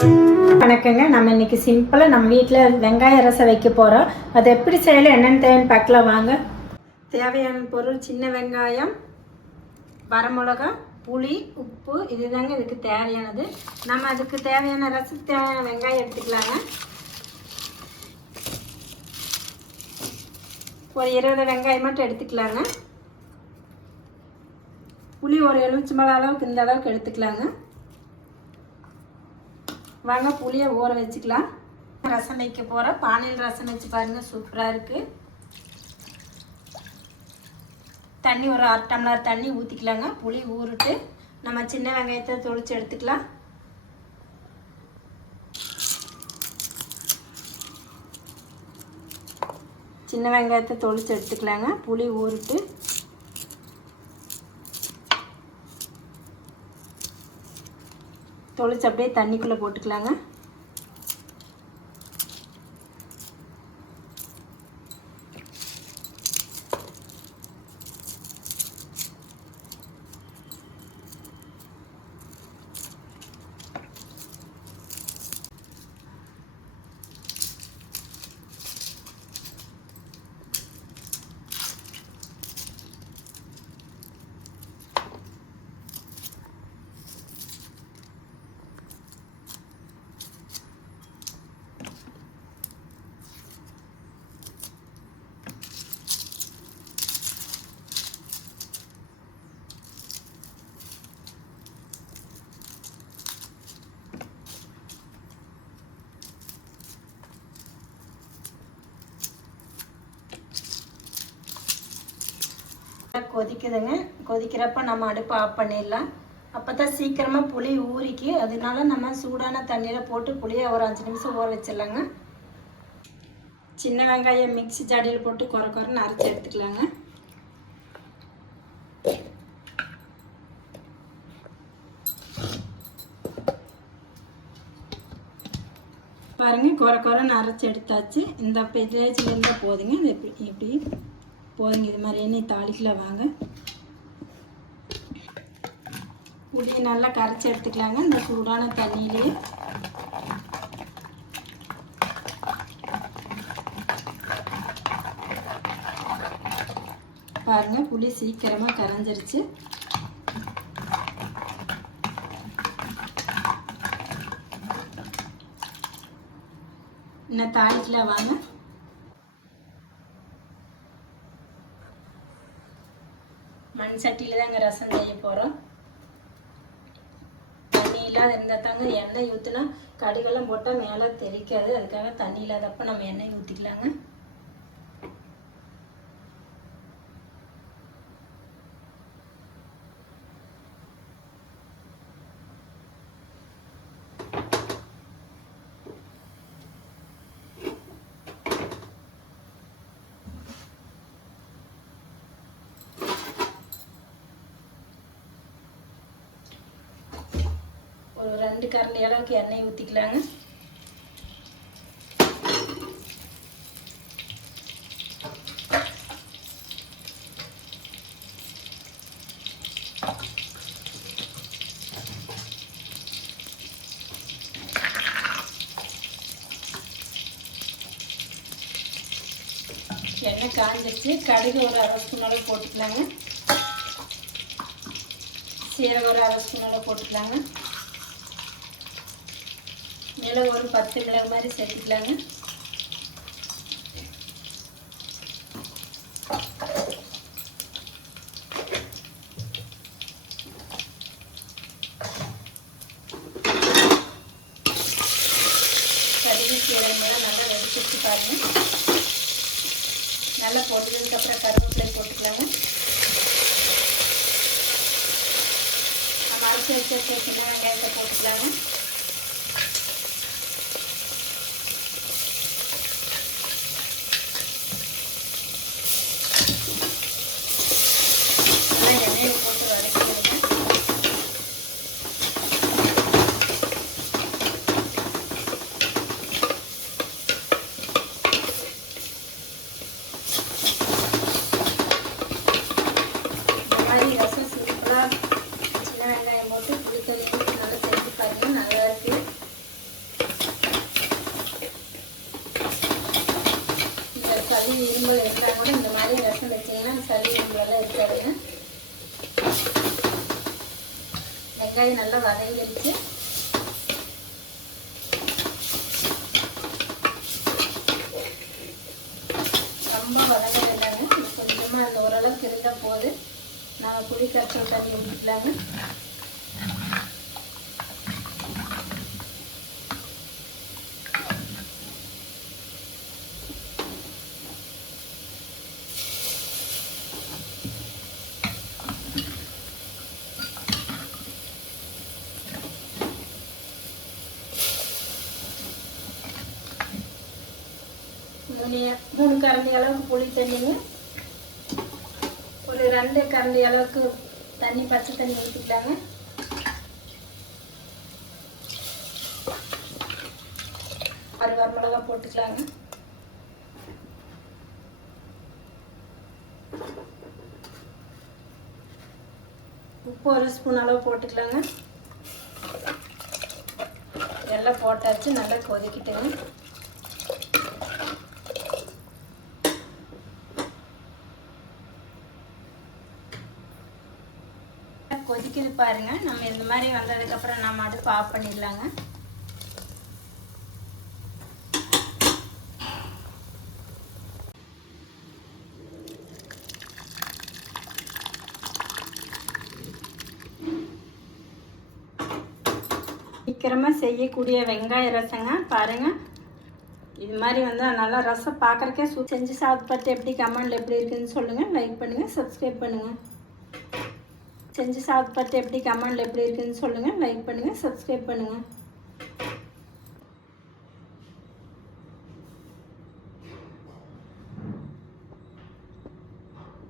வணக்கங்க. நம்ம இன்னைக்கு சிம்பிளாக நம்ம வீட்டில் வெங்காய ரசம் வைக்க போகிறோம் அது எப்படி செய்யலாம்? என்னென்னு தேவைன்னு பார்க்கலாம். வாங்க. தேவையான பொருள் சின்ன வெங்காயம் வரமிளகா புளி உப்பு. இதுதாங்க இதுக்கு தேவையானது. நம்ம அதுக்கு தேவையான ரசத்துக்கு தேவையான வெங்காயம் எடுத்துக்கலாங்க. ஒரு இருபது வெங்காயம் மட்டும் எடுத்துக்கலாங்க. புளி ஒரு எலுமிச்சம்பழம் அளவுக்கு இந்த அளவுக்கு எடுத்துக்கலாங்க. வாங்க புளியை ஊற வச்சுக்கலாம். ரசம் வைக்க போகிற பானையில் ரசம் வச்சு பாருங்கள் சூப்பராக இருக்குது தண்ணி ஒரு அரை டம்ளர் தண்ணி ஊற்றிக்கலாங்க புளி ஊறிட்டு நம்ம சின்ன வெங்காயத்தை தொளிச்சு எடுத்துக்கலாம். சின்ன வெங்காயத்தை தொளிச்சு எடுத்துக்கலாங்க. புளி ஊறிட்டு தொளிச்சு அப்படியே தண்ணிக்குள்ளே போட்டுக்கலாங்க. கொதிக்குதுங்க. கொதிக்கிறப்ப நம்ம அடுப்பை ஆஃப் பண்ணிடலாம். அப்போ தான் சீக்கிரமாக புளி ஊறிக்கு அதனால நம்ம சூடான தண்ணியில் போட்டு புளியை ஒரு அஞ்சு நிமிஷம் ஊற வச்சிடலாங்க. சின்ன வெங்காயம் மிக்ஸி ஜாடியில் போட்டு குறை குறைன்னு அரைச்சி எடுத்துக்கலாங்க. பாருங்க குறை குறைன்னு அரைச்சி எடுத்தாச்சு. இந்த பேஜில் இருந்தால் போதுங்க. இது எப்படி இப்படி போதுங்க இது மாதிரி எண்ணெய் தாளிக்கல வாங்க. புளியை நல்லா கரைச்சி எடுத்துக்கலாங்க இந்த சூடான தண்ணியிலேயே பாருங்க புளி சீக்கிரமாக கரைஞ்சிருச்சு. இன்னும் தாளிக்கல வாங்க. மண் சட்டியில் தாங்க ரசம் செய்ய போகிறோம் தண்ணி இல்லாத இருந்தால் தாங்க எண்ணெய் ஊற்றினா கடுகெல்லாம் போட்டால் மேலே தெரிக்காது அதுக்காக தண்ணி இல்லாதப்ப நம்ம எண்ணெய் ஊற்றிக்கலாங்க ஒரு ரெண்டு கரண்டி அளவுக்கு எண்ணெய் ஊற்றிக்கலாங்க எண்ணெய் காஞ்சிருச்சு. கடுகு ஒரு அரை ஸ்பூன் அளவு போட்டுக்கலாங்க. சீரகம் ஒரு அரை ஸ்பூன் அளவு போட்டுக்கலாங்க. மிளகு ஒரு பத்து மிளகு மாதிரி சேர்த்துக்கலாங்க. கடுகு சீரகமெல்லாம் நல்லா வெடிச்சிட்டு பாருங்க. நல்லா போட்டதுக்கப்புறம் கருவேப்பிலை போட்டுக்கலாங்க. நம்ம அரைச்சி வச்சு சின்ன வெங்காயத்தை போட்டுக்கலாங்க நல்லா எண்ணெயை போட்டு வதக்கிடுங்க இந்த மாதிரி ரசம் சிம்பிளாக சின்ன வெங்காயம் போட்டு புளி தண்ணி ஊற்றி நல்லா செஞ்சு பாருங்க நல்லா இருமல் இருந்தால் கூட இந்த மாதிரி ரசம் வச்சிங்கன்னா சளி இருமலெல்லாம் இருக்காதுங்க வெங்காயம் நல்லா வதங்கிடுச்சு. ரொம்ப வதங்க வேண்டாங்க. கொஞ்சமாக அந்த ஓரளவுக்கு இருந்தால் போது நான் புளி கரைச்சல் தண்ணி ஊற்றிக்கலாங்க மூணு மூணு கரண்டி அளவுக்கு புளி தண்ணிங்க. ஒரு ரெண்டு கரண்டி அளவுக்கு தண்ணி பச்சை தண்ணி ஊற்றிக்கலாங்க ஆறு வரமிளகா போட்டுக்கலாங்க. உப்பு ஒரு ஸ்பூன் அளவு போட்டுக்கலாங்க. எல்லாம் போட்டாச்சு நல்லா கொதிக்கிட்டுங்க. பாருங்க. நம்ம இந்த மாதிரி வந்ததுக்கப்புறம் நம்ம அடுப்பு ஆஃப் பண்ணிடலாங்க. சீக்கிரமாக செய்யக்கூடிய வெங்காய ரசங்க பாருங்க. இது மாதிரி வந்து நல்லா ரசம் பார்க்குறக்கே சூ செஞ்சு சாப்பிட்டு எப்படி கமெண்டில் எப்படி இருக்குன்னு சொல்லுங்கள் லைக் பண்ணுங்கள் சப்ஸ்கிரைப் பண்ணுங்கள் செஞ்சு சாப்பிட்டு எப்படி கமெண்டில் எப்படி இருக்குதுன்னு சொல்லுங்கள் லைக் பண்ணுங்கள் சப்ஸ்கிரைப் பண்ணுங்கள்